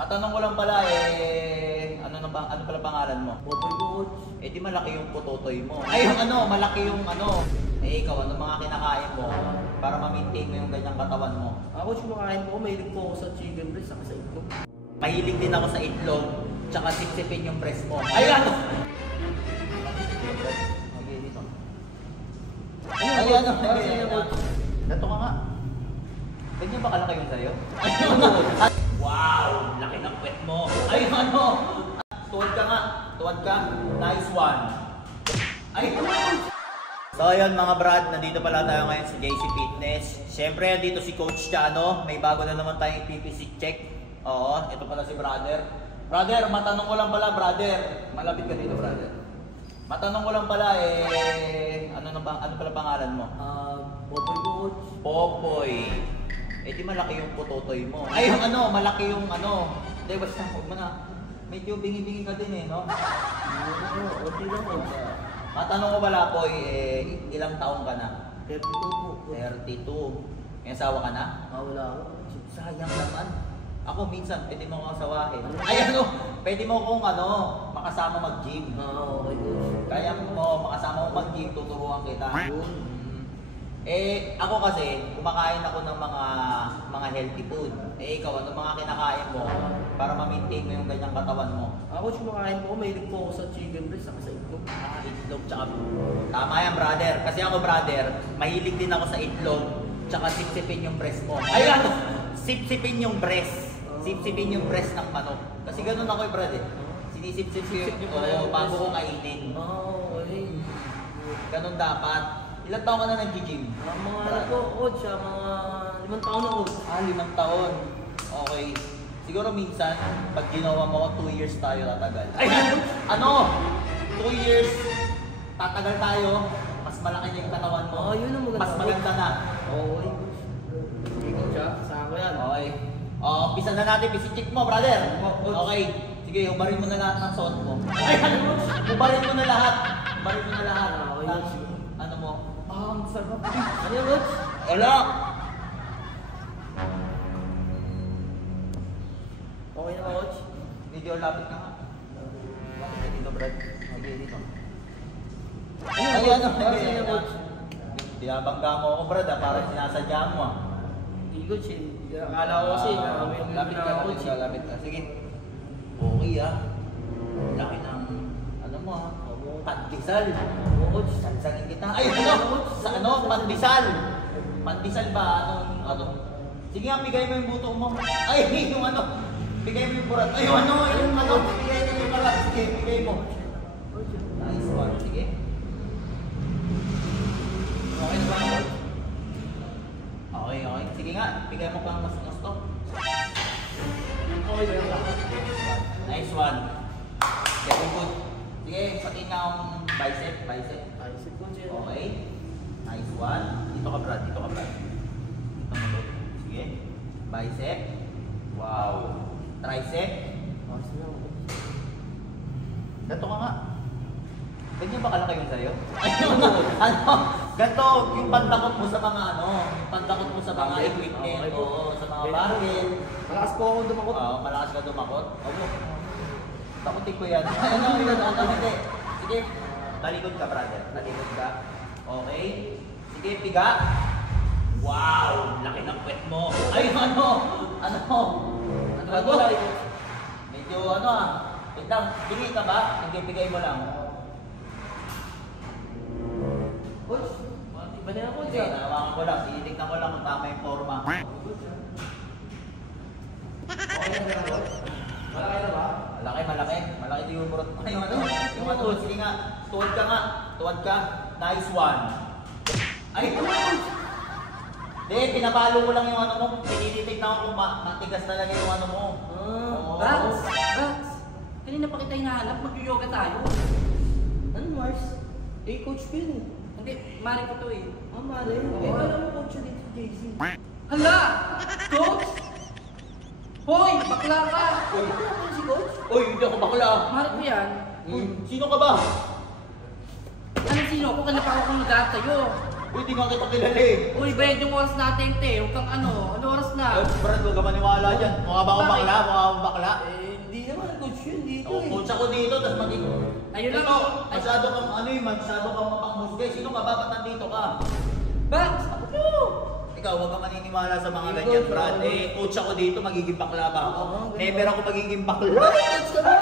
Matanong ko lang pala ano pala pangalan mo? Popoy ko, coach. Eh di malaki yung putotoy mo. Ay yung malaki yung Eh ikaw, ano mga kinakain mo para ma-maintain mo yung ganyang katawan mo? Coach, kumakain ko, mahilig po ako sa chicken breast, saka sa itlog. Mahilig din ako sa itlog, tsaka sipsipin yung breast mo. Ay ano? Okay, dito. Ay ano? Dato ka nga. Ganyan ba kalaki yung sa'yo? Ay ano? Wow! Laki ng puwet mo! Ay ano? Tuwad ka nga! Tuwad ka! Nice one! Ay ano? So ayun mga brad, nandito pala tayo ngayon sa JC Fitness. Siyempre nandito si Coach Chano. May bago na naman tayong PPC check. Oo, ito pala si brother. Brother, matanong ko lang pala brother. Malapit ka dito brother. Matanong ko lang pala ano pala pangalan mo? Popoy ko, coach. Popoy. Eh di malaki yung putotoy mo. Ay yung malaki yung Hindi, basta huwag mo na. Medyo bingi-bingi ka din no? Okay lang, coach. Matanong ko pala, Poy, ilang taong ka na? 32 po. 32. May asawa ka na? Wala ako. Sayang naman. Ako minsan, pwede mo akong asawahin. Ay pwede mo akong makasama mag-gym. Okay, coach. Kaya mo, makasama mo mag-gym, tuturuan kita. Ako kasi, kumakain ako ng mga healthy food. Ikaw, ano mga kinakain mo para ma-maintain mo yung ganyang katawan mo? Coach, kumakain ko, mahilig po ako sa chicken breast, saka sa itlog. Itlog tsaka... Tama yan, brother. Kasi ako, brother, mahilig din ako sa itlog tsaka sipsipin yung breast mo. Ay ano? Sipsipin yung breast. Sipsipin yung breast ng manok. Kasi ganun ako, brother. Sinisipsip yung bago ko kainin. Okay. Ganun dapat. Ilang taon ka na nag-gym? Mga coach, mga 5 taon na, coach. 5 taon. Okay. Siguro minsan, pag ginawa mo ko, 2 years tayo tatagal. Ay, 2 years, tatagal tayo, mas malaki na yung katawan mo. Yun ang maganda. Mas maganda na. Okay, coach. Sige, coach, saan ko yan? Okay. Umpisa na natin, check mo, brother. Okay. Sige, ubarin mo na lahat ng suot mo. Ay, ubarin mo na lahat. Ubarin mo na lahat. Okay. Ano mo? Ang sarap. Ano yan, coach? Wala. Okay na, coach? Video, lapit ka nga. Lapit ka dito, Brad. Okay, dito. Ano, coach? Binabangga mo ako, Brad, parang sinasadya mo. Hindi, coach. Akala ko kasi na may lapit ka, coach. lapit ka. Sige. Okay, laki ng, mo, pandesal. Coach. Salsalin kita. Ay, sa pandesal. Pandesal ba? Sige nga, bigay mo yung buto mo. Ay, yung bigay mo yung burat. Ay, yung bigay mo yung burat. Sige, bigay mo. Nice one. Sige. Okay na ba? Okay. Sige nga, bigay mo kang mas gusto. Okay na. Nice one. Very good. Sige, pati nga ang bicep. Bicep, coach. Okay. Nice one. Dito ka, Brad. Dito mo. Sige. Bicep. Wow. Tricep. Ganto ka nga. Ganyan ba kalaki yung sa'yo? Ganto yung pandakot mo sa mga pandakot mo sa mga equipment, sa mga barrel. Malakas po ako dumakot. Malakas ka dumakot. Takutin ko yan. Hindi. Sige. Talikod ka, brother. Talikod ka. Okay. Sige, piga. Wow! Laki ng puwet mo. Ay, medyo wait lang. Bigay ka ba? Hindi, bigay mo lang. Coach, iba na yan, coach. Sige, nawakan ko lang. Tinitignan ko lang kung tama yung forma. Okay na, coach. Malaki na ba? Malaki. Malaki din yung burot. Yung sige nga. Tuwad ka nga. Tuwad ka. Nice one. Ay, pinapalo ko lang yung mo. Pinititignan ko kung matigas talaga yung mo. Rax! Kanina pa kita hinahanap, mag-yoga tayo. Ano, Mars? Coach Phil. Hindi, Mari ko to eh. Mari? Alam mo, coach dito si JC. Hala! Coach! Hoy! Bakla ka! Ano si coach? Uy, hindi ako bakla. Mari ko yan. Sino ka ba? Ano sino? Kung kanina pa ako nag-aat sa'yo. Hindi nga kita kilala eh. Uy, bayad yung oras natin, te. Huwag kang ano. Ano oras na? Brad, huwag ka maniwala dyan. Mukha ba akong bakla? Mukha akong bakla? Hindi naman, coach yun dito Oh, eh. coach ako dito, tapos maging... Ayun lang Ito, ako. masyado kang ano eh, masyado kang mapangmusgay. Sino ka ba? Ba't nandito ka? Bax, ako to. Ikaw, huwag kang maniniwala sa mga Hindi, ganyan, coach, Brad. oo. Eh, coach ako dito, magiging bakla ba ako? Oo, ganun. Never ako magiging bakla. Coach ka ba?